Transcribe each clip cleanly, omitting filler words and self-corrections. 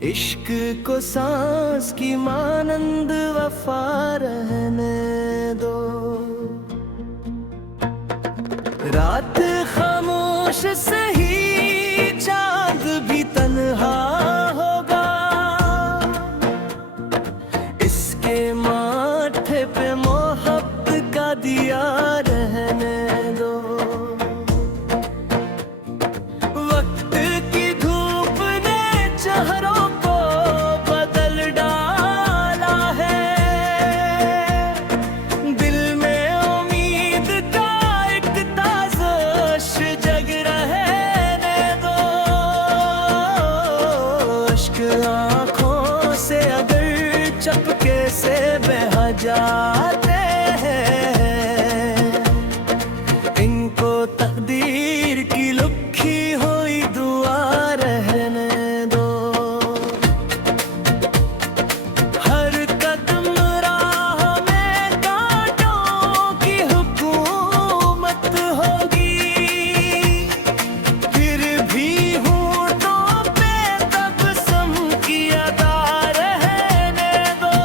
इश्क को सांस की मानंद वफा रहने दो। रात खामोश सही चांद भी तन्हा होगा, इसके माथे पे मोहब्बत का दिया रहने दो। वक्त की धूप ने चेहरों को बदल डाला है, दिल में उम्मीद का एक ताज़श जग रहने दो। अश्क आँखों से अगर चपके से बह जाते हैं, इनको तकदीर की लुखी हुई दुआ रहने दो। हर कदम राह में कांटों की हुकूमत होगी, फिर भी होठों पे तबस्सुम की अदा रहने दो।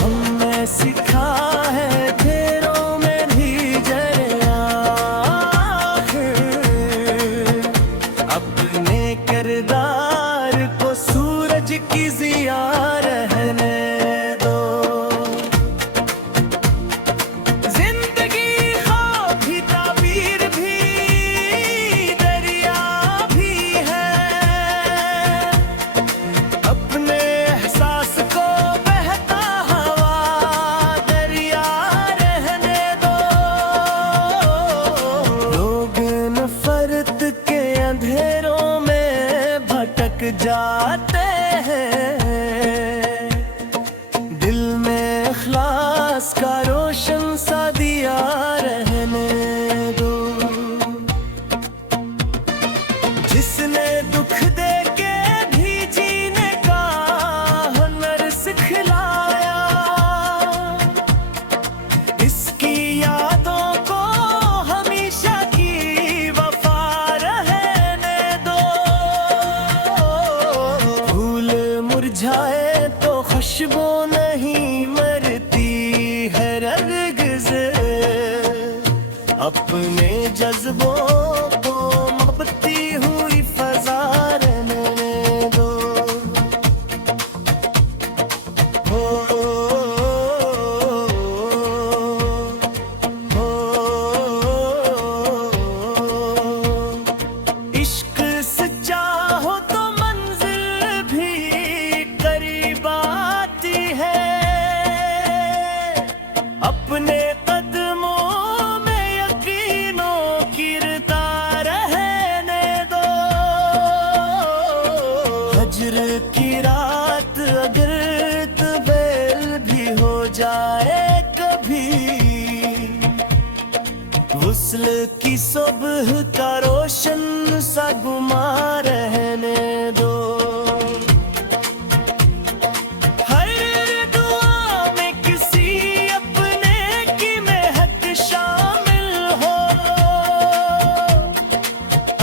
हमने सीखा है फेरों में भी जरा अपने किरदार को सूरज की ज़िया रहने दो। जिंदगी ख्वाब भी ताबीर भी दरिया भी है, अपने एहसास को बहता हवा दरिया रहने दो। लोग नफरत के अंधेरों में भटक जाते हैं, दिल में इखलास का रोशन सा दिया रहने दो। जिसने दुख दे के भी जीने का हुनर सिखलाया, इसकी यादों को हमेशा की वफा रहने दो। फूल मुरझाए तो खुशबू नहीं मरती है हरगिज़, अपने जज्बों को मोहब्बती हुई फजा रहने दो। हो, इश्क सच्चा हो तो मंजिल भी करीब आती है, अपने कदमों में यकीनों गिरता रहने दो। हजर की रात अगर तबेल भी हो जाए कभी, वुस्ल की सुबह का रोशन सा गुमा रहने दो। हर दुआ में किसी अपने की महक शामिल हो,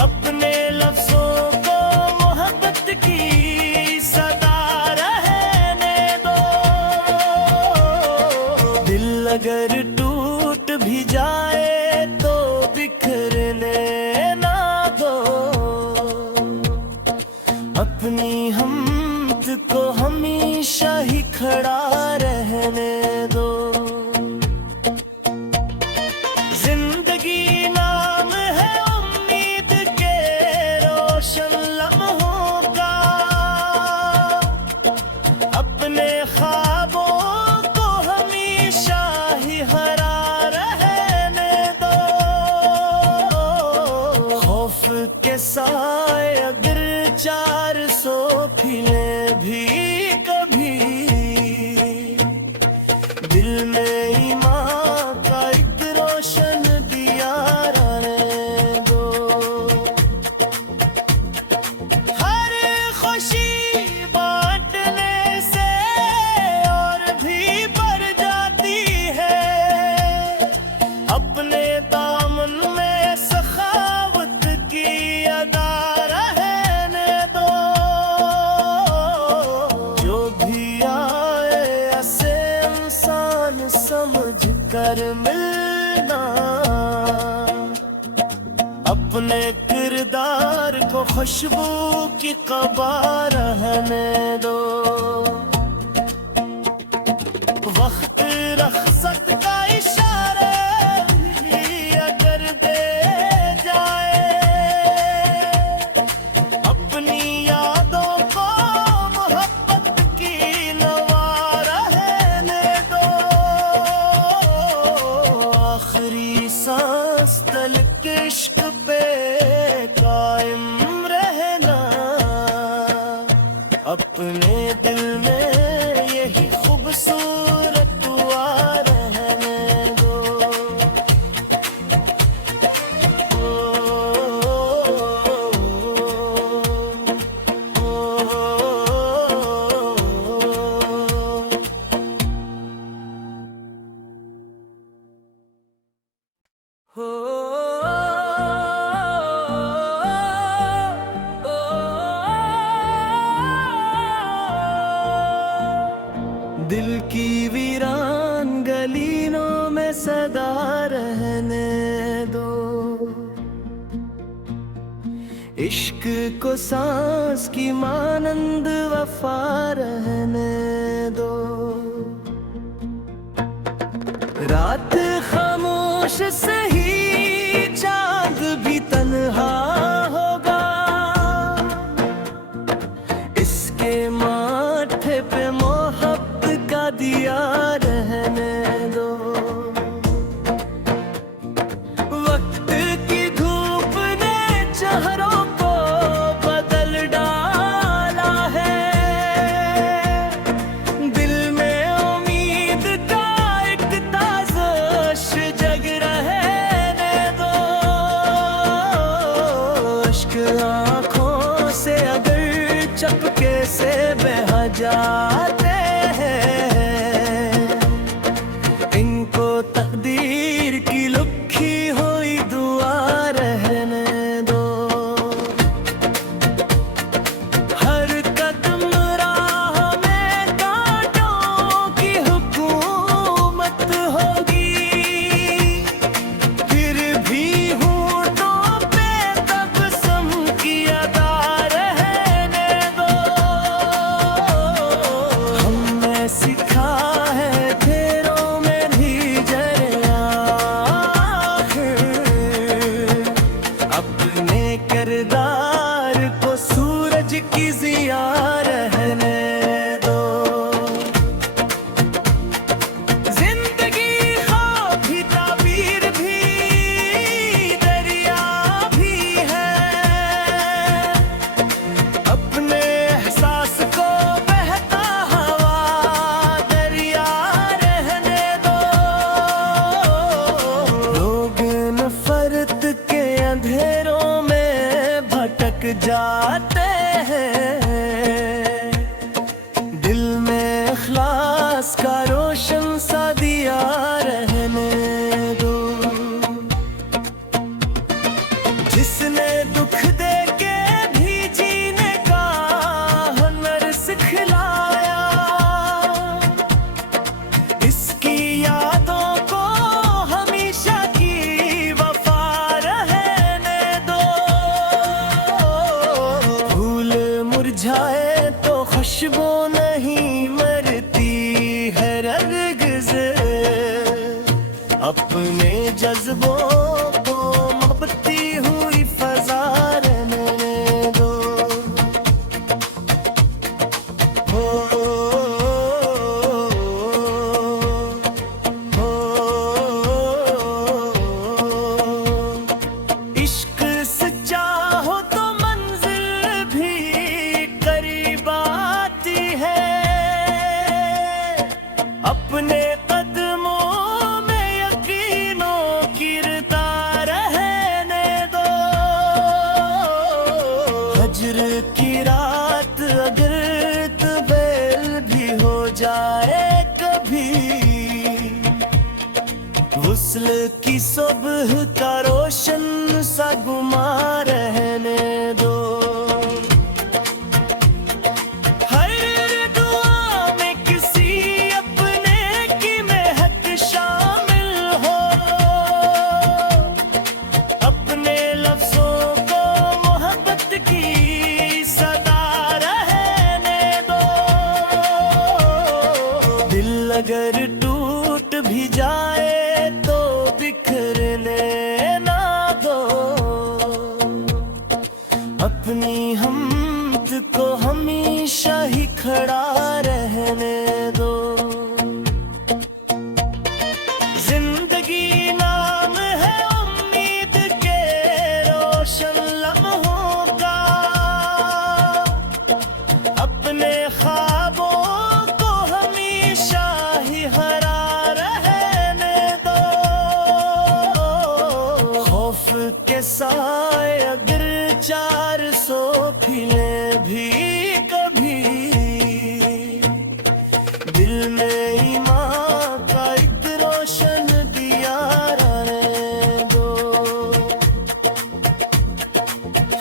अपने लफ्जों को मोहब्बत की सदा रहने दो। दिल अगर टूट भी जाए तो बिखरने ना दो, अपनी हमत को हमेशा ही खड़ा रहने दो। जिंदगी नाम है उम्मीद के रोशन लम्हों का, अपने ख्वाबों को हमेशा ही हरा रहने दो। खौफ के साए अगर 400 फिले भी कभी, दिल में ईमान का एक रोशन दिया रहने दो। हर खुशी बांटने से और भी बढ़ जाती है, अपने दामन में सखावत की अदा अपने किरदार को खुशबू की क़बा रहने दो। वक्त रख़्सत का इशारा भी अगर दे जाए, अपनी यादों को मोहब्बत की नवा रहने दो। आखिरी सांस तलक इश्क पे कायम रहना, अपने दिल में यही खूबसूरत दुआ रहने दो। दिल की वीरान गलीनों में सदा रहने दो। इश्क को सांस की मानंद वफा रहने दो। रात खामोश सही चांद भी तन्हा होगा, इसके माथे पे मोहब्बत का दिया रहने दो। वक्त की धूप ने चेहरों को बदल डाला है, दिल में उम्मीद का एक ताज़श जग रहने दो। अश्क आँखों से अगर चपके से बह जाते हैं, इनको तकदीर की लुखी हुई दुआ रहने दो। हर कदम राह में कांटों की हुकूमत होगी, फिर भी होठों पे तबस्सुम की अदा रहने दो। हमने सीखा है फेरों में भी जरिया, अपने किरदार को सूरज की ज़िया रहने दो। जिंदगी ख्वाब भी ताबीर भी दरिया भी है, अपने एहसास को बहता हवा दरिया रहने दो। लोग नफरत के अंधेरों में भटक जाते हैं, दिल में इखलास का रोशन सा दिया रहने दो। जिसने दुख दे के भी जीने का हुनर सिखलाया, इसकी यादों को हमेशा की वफा रहने दो। फूल मुरझाए तो खुशबू नहीं मरती है हरगिज़, अपने जज्बों को मोहब्बती हुई फज़ा रहने दो। हो, हो, इश्क सच्चा हो तो मंजिल भी करीब आती है, अपने कदमों में यकीनों गिरता रहने दो। हज्र की रात अगर तबेल भी हो जाए कभी, वुस्ल की सुबह का रोशन सा गुमा रहने दो। हर दुआ में किसी अपने की महक शामिल हो, अपने लफ्ज़ों अपनी हमत को हमेशा ही खड़ा रहने दो। जिंदगी नाम है उम्मीद के रोशन लम्हों का, अपने ख्वाबों को हमेशा ही हरा रहने दो। खौफ के साए अगर 400 फीले भी कभी दिल में ईमान का एक रोशन दिया रहने दो।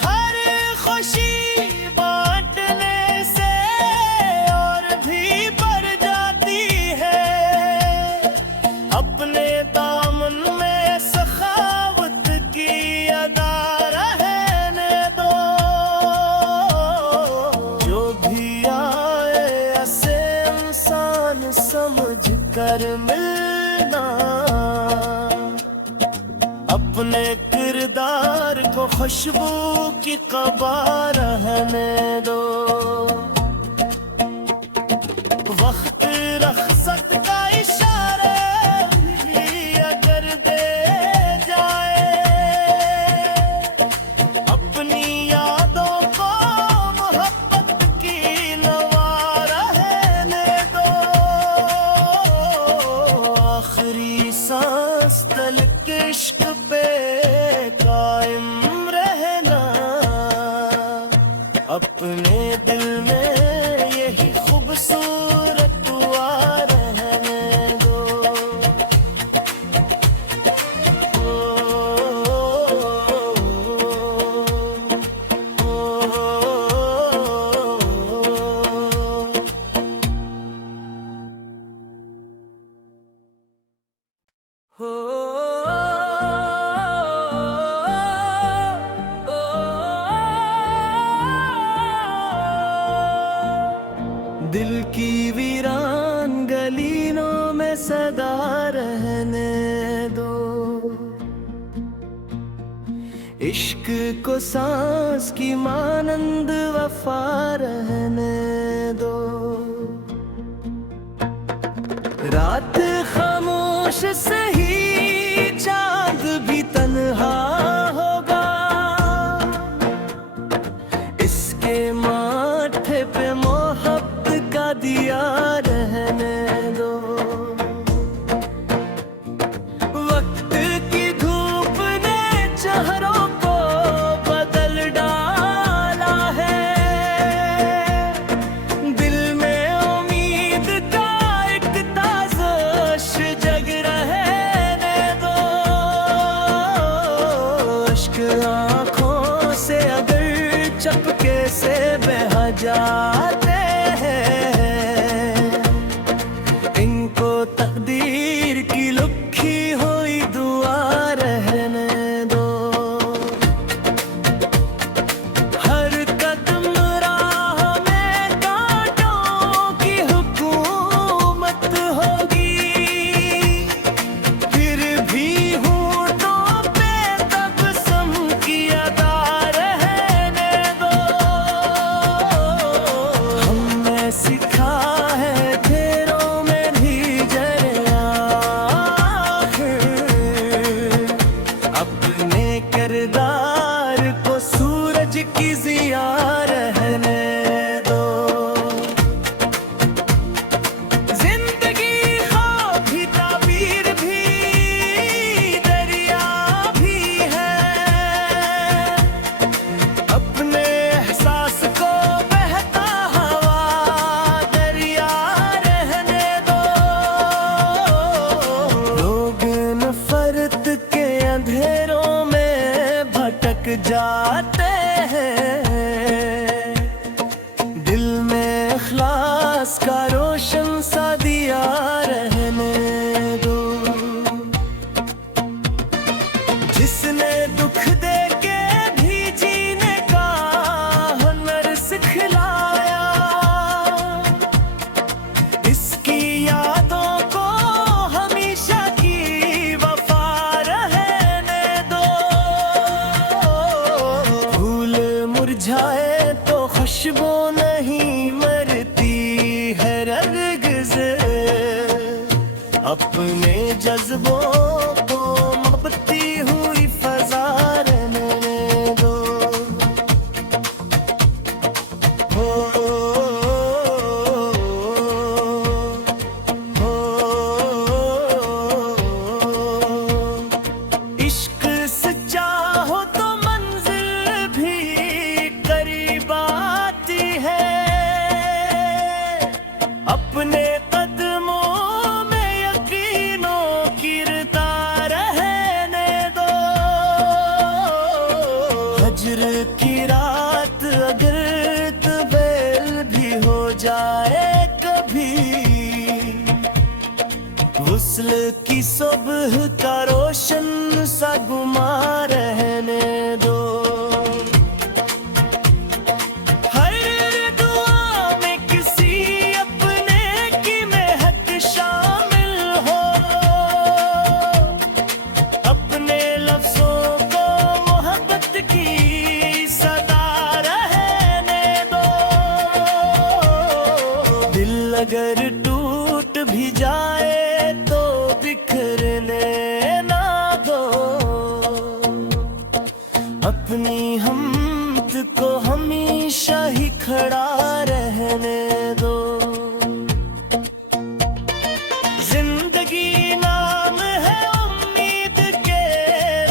हर खुशी बांटने से और भी बढ़ जाती है, अपने दामन में सखावत की अदा रहने दो। जो भी आए ऐसे इंसान समझ कर मिलना, अपने किरदार को खुशबू की क़बा रहने दो। वक्त रख़्सत का इशारा भी अगर दे जाए, अपनी यादों को मोहब्बत की नवा रहने दो। आखिरी सांस तलक इश्क पे कायम रहना, अपने दिल में यही खूबसूरत दुआ रहने दो। दिल की वीरान गलीनों में सदा रहने दो। इश्क को सांस की मानंद वफा रहने दो। रात खामोश सही चांद भी तन्हा होगा, इसके माथे पे मोहब्बत का दिया रहने दो। वक्त की धूप ने चेहरों को बदल डाला है, दिल में उम्मीद का एक ताज़ोश जग रहने दो। अश्क आँखों से अगर चपके से बह जाते हैं, इनको तकदीर की लुखी हुई दुआ रहने दो। हर कदम राह में कांटों की हुकूमत होगी, फिर भी होठों पे तबस्सुम की अदा रहने दो। हमने सीखा है फेरों में भी जरा आखिर, अपने किरदार को सूरज की ज़िया रहने दो। जिंदगी ख्वाब भी ताबीर भी दरिया भी है, अपने एहसास को बहता हवा दरिया रहने दो। लोग नफरत के अंधेरों में भटक जाते हैं, दिल में इखलास का रोशन सा दिया रहने दो। जिसने दुख दे के भी जीने का हुनर सिखलाया, इसकी यादों को हमेशा की वफा रहने दो। मुरझाए तो खुशबू नहीं मरती है हरगिज़। अपने जज्बों को मबती हुई फजा रहने दो। इश्क सच्चा हो तो मंजिल भी करीब आती है। अपने कदमों में यकीनों गिरता रहने दो। हज्र की रात अगर तबेल भी हो जाए कभी, वुस्ल की सुबह का रोशन सा गुमा रहने दो। हर दुआ में किसी अपने की महक शामिल हो। अपने लफ्जों को मोहब्बत की सदा रहने दो। दिल अगर टूट भी जाए तो बिखरने ना दो। अपनी हमत को हमेशा ही खड़ा रहने दो। जिंदगी नाम है उम्मीद के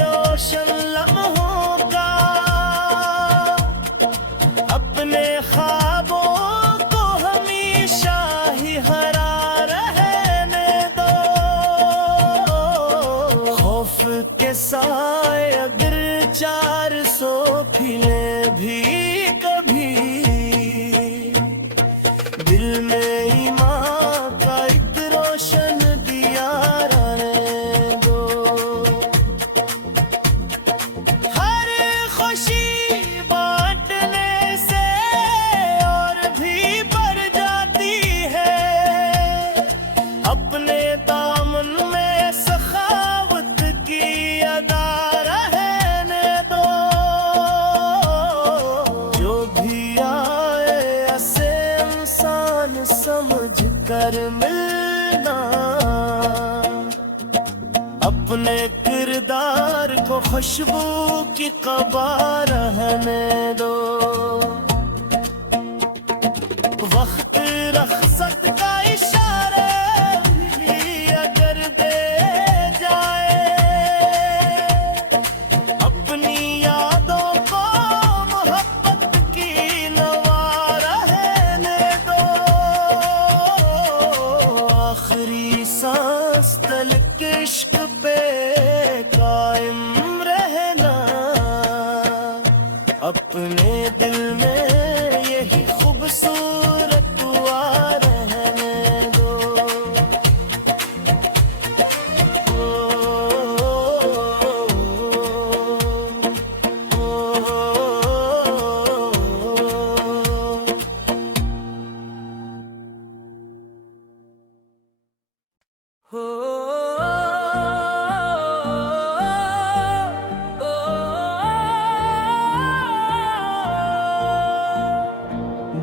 रोशन लम्हों का। अपने ख्वाबों को हमेशा ही हरा रहने दो। खौफ के साए अगर 400 फिले भी कभी, दिल में ईमान का एक रोशन दिया रहने दो। हर खुशी बांटने से और भी बढ़ जाती है। अपने दामन में सखावत की अदा रहने दो। जो भी आए ऐसे इंसान समझ कर मिलना। अपने किरदार को खुशबू की क़बा रहने दो। वक्त रख़्सत का इशारा भी अगर दे जाए, अपनी यादों को मोहब्बत की नवा रहने दो। आखिरी सांस तलक इश्क पे कायम रहना। अपने दिल में यही खूबसूरत दुआ रहने दो।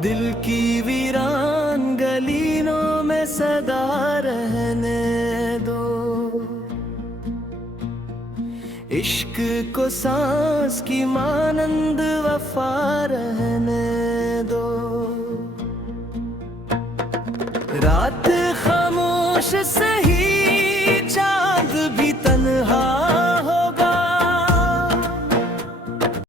दिल की वीरान गलियों में सदा रहने दो। इश्क को सांस की मानंद वफा रहने दो। रात खामोश से